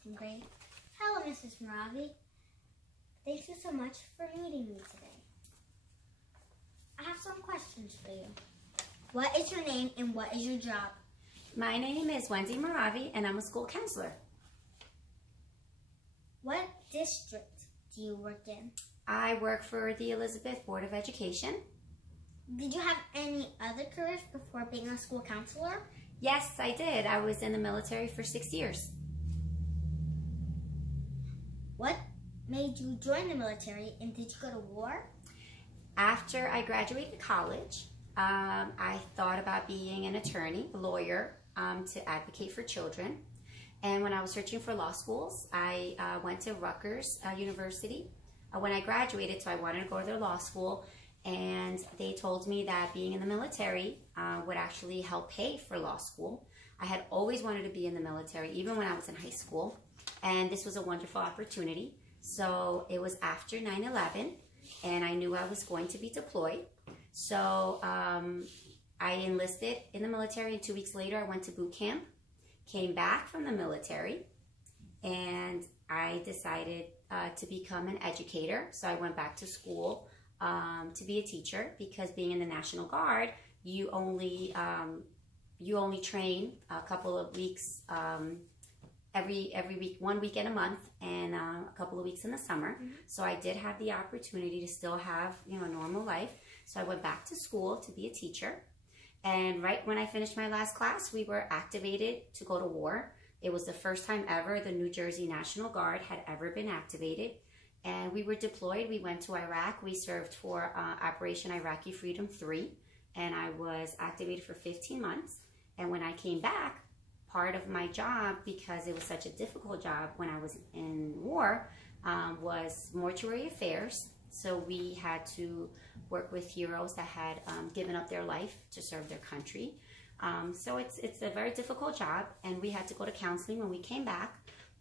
second grade. Hello, Mrs. Maravi. Thank you so much for meeting me today. I have some questions for you. What is your name and what is your job? My name is Wendy Maravi and I'm a school counselor. What district do you work in? I work for the Elizabeth Board of Education. Did you have any other careers before being a school counselor? Yes, I did. I was in the military for 6 years. What made you join the military and did you go to war? After I graduated college, I thought about being an attorney, a lawyer, to advocate for children. And when I was searching for law schools, I went to Rutgers University when I graduated, so I wanted to go to their law school. And they told me that being in the military would actually help pay for law school. I had always wanted to be in the military, even when I was in high school. And this was a wonderful opportunity. So it was after 9/11, and I knew I was going to be deployed. So I enlisted in the military, and 2 weeks later I went to boot camp, came back from the military, and I decided to become an educator. So I went back to school to be a teacher, because being in the National Guard, you only train a couple of weeks every week, 1 weekend a month, and a couple of weeks in the summer. So I did have the opportunity to still have, a normal life. So I went back to school to be a teacher. And right when I finished my last class, we were activated to go to war. It was the first time ever the New Jersey National Guard had ever been activated. And we were deployed. We went to Iraq. We served for Operation Iraqi Freedom 3. And I was activated for 15 months. And when I came back, part of my job, because it was such a difficult job when I was in war, was mortuary affairs. So we had to work with heroes that had given up their life to serve their country. So it's a very difficult job, and we had to go to counseling when we came back.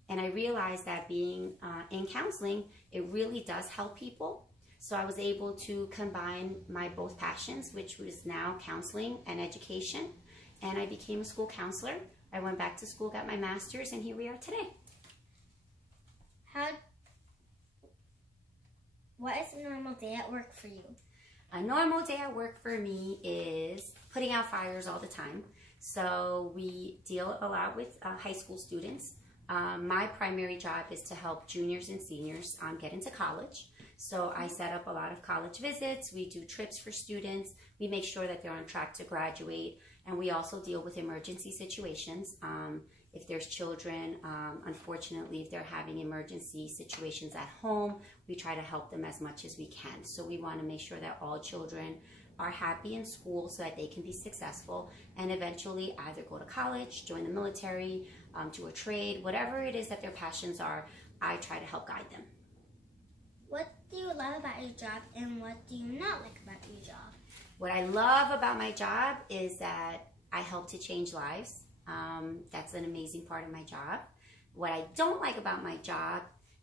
And I realized that being in counseling, it really does help people. So I was able to combine my both passions, which was now counseling and education. And I became a school counselor. I went back to school, got my master's, and here we are today. What is a normal day at work for you? A normal day at work for me is putting out fires all the time. So we deal a lot with high school students. My primary job is to help juniors and seniors get into college. So I set up a lot of college visits. We do trips for students. We make sure that they're on track to graduate. And we also deal with emergency situations. If there's children, unfortunately, if they're having emergency situations at home, we try to help them as much as we can. So we want to make sure that all children are happy in school so that they can be successful and eventually either go to college, join the military, do a trade, whatever it is that their passions are, I try to help guide them. What do you love about your job and what do you not like about your job? What I love about my job is that I help to change lives. That's an amazing part of my job. What I don't like about my job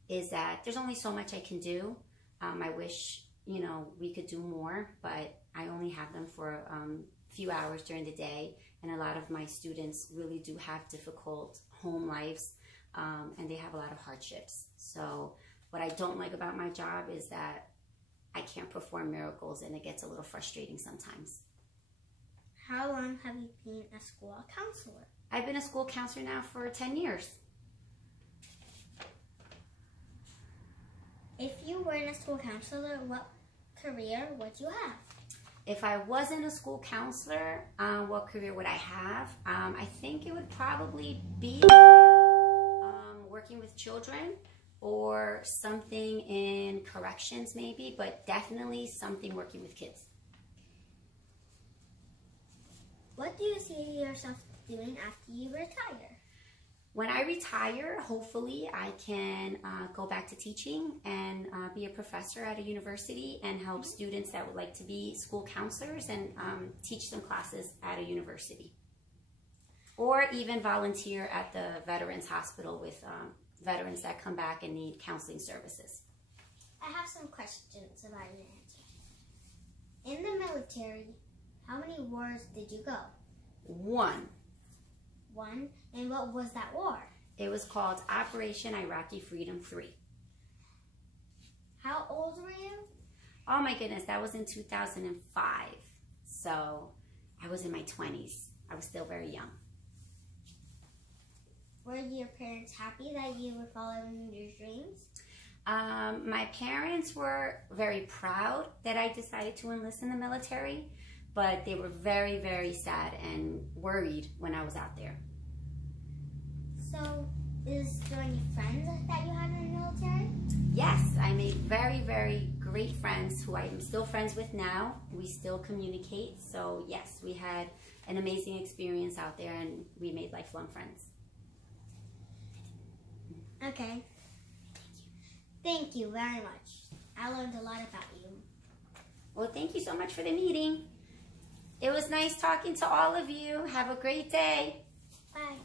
is that there's only so much I can do. I wish, we could do more, but I only have them for a few hours during the day. And a lot of my students really do have difficult home lives, and they have a lot of hardships. So what I don't like about my job is that I can't perform miracles, and it gets a little frustrating sometimes. How long have you been a school counselor? I've been a school counselor now for 10 years. If you weren't a school counselor, what career would you have? If I wasn't a school counselor, what career would I have? I think it would probably be working with children or something in corrections maybe, but definitely something working with kids. What do you see yourself doing after you retire? When I retire, hopefully I can go back to teaching and be a professor at a university and help students that would like to be school counselors and teach some classes at a university. Or even volunteer at the Veterans Hospital with veterans that come back and need counseling services. I have some questions about your answer. In the military, how many wars did you go? One. One? And what was that war? It was called Operation Iraqi Freedom 3. How old were you? Oh my goodness, that was in 2005. So I was in my 20s. I was still very young. Were your parents happy that you were following your dreams? My parents were very proud that I decided to enlist in the military, but they were very, very sad and worried when I was out there. So, is there any friends that you had in the military? Yes, I made very, very great friends who I'm still friends with now. We still communicate. So yes, we had an amazing experience out there and we made lifelong friends. Okay. Thank you very much. I learned a lot about you. Well, thank you so much for the meeting. It was nice talking to all of you. Have a great day. Bye.